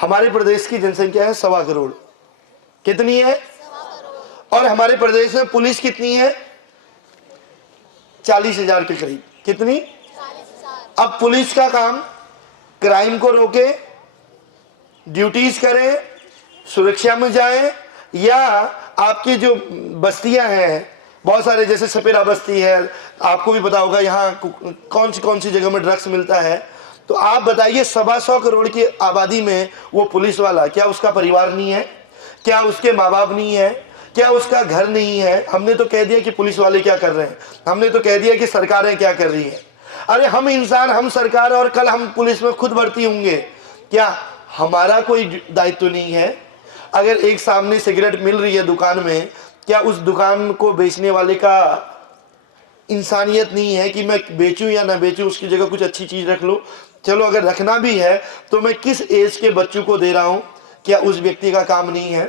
हमारे प्रदेश की जनसंख्या है 1.25 करोड़। कितनी है? और हमारे प्रदेश में पुलिस कितनी है? 40,000 के करीब। कितनी? 40,000। अब पुलिस का काम क्राइम को रोके, ड्यूटीज करे, सुरक्षा में जाए, या आपकी जो बस्तियां हैं बहुत सारे, जैसे सपेरा बस्ती है, आपको भी पता होगा यहाँ कौन सी जगह में ड्रग्स मिलता है। तो आप बताइए 125 करोड़ की आबादी में वो पुलिस वाला, क्या उसका परिवार नहीं है? क्या उसके माँ बाप नहीं है? क्या उसका घर नहीं है? हमने तो कह दिया कि पुलिस वाले क्या कर रहे हैं, हमने तो कह दिया कि सरकारें क्या कर रही है। अरे हम इंसान, हम सरकार, और कल हम पुलिस में खुद भर्ती होंगे, क्या हमारा कोई दायित्व नहीं है? अगर एक सामने सिगरेट मिल रही है दुकान में, क्या उस दुकान को बेचने वाले का इंसानियत नहीं है कि मैं बेचूं या ना बेचूं, उसकी जगह कुछ अच्छी चीज रख लो? चलो अगर रखना भी है तो मैं किस एज के बच्चों को दे रहा हूं, क्या उस व्यक्ति का काम नहीं है?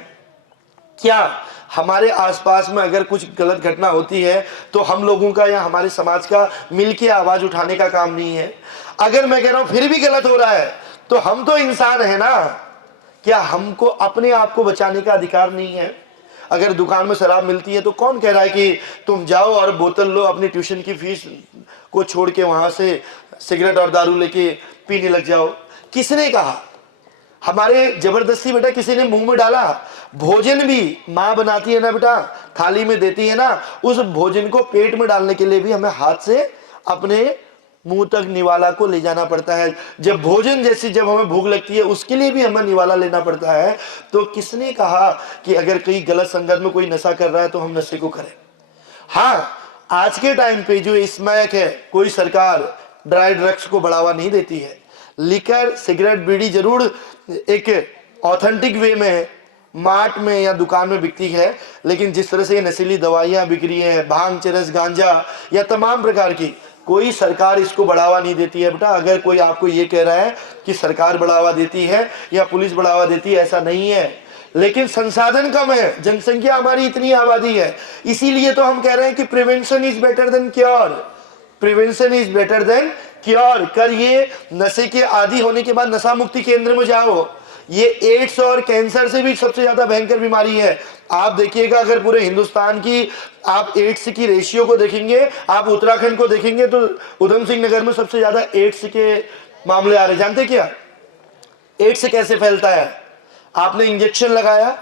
क्या हमारे आसपास में अगर कुछ गलत घटना होती है तो हम लोगों का या हमारे समाज का मिलके आवाज उठाने का काम नहीं है? अगर मैं कह रहा हूं फिर भी गलत हो रहा है तो हम तो इंसान है ना, क्या हमको अपने आप को बचाने का अधिकार नहीं है? अगर दुकान में शराब मिलती है तो कौन कह रहा है कि तुम जाओ और बोतल लो, अपनी ट्यूशन की फीस को छोड़ के वहां से सिगरेट और दारू लेके पीने लग जाओ? किसने कहा? हमारे जबरदस्ती बेटा किसी ने मुंह में डाला? भोजन भी माँ बनाती है ना बेटा, थाली में देती है ना, उस भोजन को पेट में डालने के लिए भी हमें हाथ से अपने मुंह तक निवाला को ले जाना पड़ता है। जब भोजन जैसी जब हमें भूख लगती है उसके लिए भी हमें निवाला लेना पड़ता है। तो किसने कहा कि अगर कहीं गलत संगत में कोई नशा कर रहा है तो हम नशे को करें? हाँ, आज के टाइम पे जो स्मैक है, कोई सरकार ड्राई ड्रग्स को बढ़ावा नहीं देती है। लिकर, सिगरेट, बीड़ी जरूर एक ऑथेंटिक वे में मार्ट में या दुकान में बिकती है, लेकिन जिस तरह से ये नशीली दवाइयां बिक रही है, भांग, चरस, गांजा या तमाम प्रकार की, कोई सरकार इसको बढ़ावा नहीं देती है बेटा। अगर कोई आपको ये कह रहा है कि सरकार बढ़ावा देती है या पुलिस बढ़ावा देती है, ऐसा नहीं है। लेकिन संसाधन कम है, जनसंख्या हमारी इतनी आबादी है, इसीलिए तो हम कह रहे हैं कि prevention is better than cure. Prevention is better than cure. करिए, नशे के आदी होने के बाद नशा मुक्ति केंद्र में जाओ। ये एड्स और कैंसर से भी सबसे ज्यादा भयंकर बीमारी है। आप देखिएगा, अगर पूरे हिंदुस्तान की आप एड्स की रेशियो को देखेंगे, आप उत्तराखंड को देखेंगे तो उधम सिंह नगर में सबसे ज्यादा एड्स के मामले आ रहे। जानते क्या एड्स कैसे फैलता है? आपने इंजेक्शन लगाया,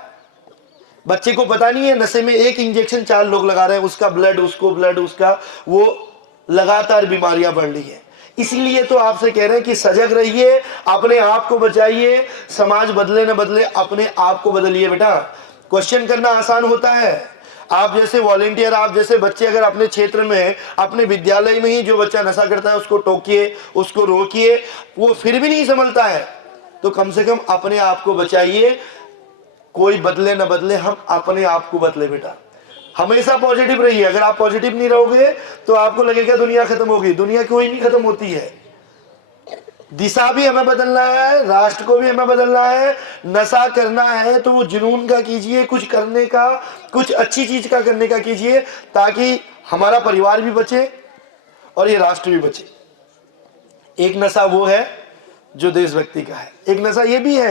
बच्चे को पता नहीं है, नशे में एक इंजेक्शन 4 लोग लगा रहे हैं, उसका ब्लड, उसको ब्लड, उसका, वो लगातार बीमारियां बढ़ रही है। इसीलिए तो आपसे कह रहे हैं कि सजग रहिए, अपने आप को बचाइए। समाज बदले न बदले, अपने आप को बदलिए बेटा। क्वेश्चन करना आसान होता है। आप जैसे वॉलेंटियर, आप जैसे बच्चे अगर अपने क्षेत्र में, अपने विद्यालय में ही जो बच्चा नशा करता है उसको टोकिए, उसको रोकिए, वो फिर भी नहीं संभलता है तो कम से कम अपने आप को बचाइए। कोई बदले न बदले, हम अपने आप को बदले बेटा। हमेशा पॉजिटिव रहिए। अगर आप पॉजिटिव नहीं रहोगे तो आपको लगेगा दुनिया खत्म होगी। दुनिया कोई नहीं खत्म होती है। दिशा भी हमें बदलना है, राष्ट्र को भी हमें बदलना है। नशा करना है तो वो जुनून का कीजिए, कुछ करने का, कुछ अच्छी चीज का करने का कीजिए, ताकि हमारा परिवार भी बचे और ये राष्ट्र भी बचे। एक नशा वो है जो देशभक्ति का है, एक नशा ये भी है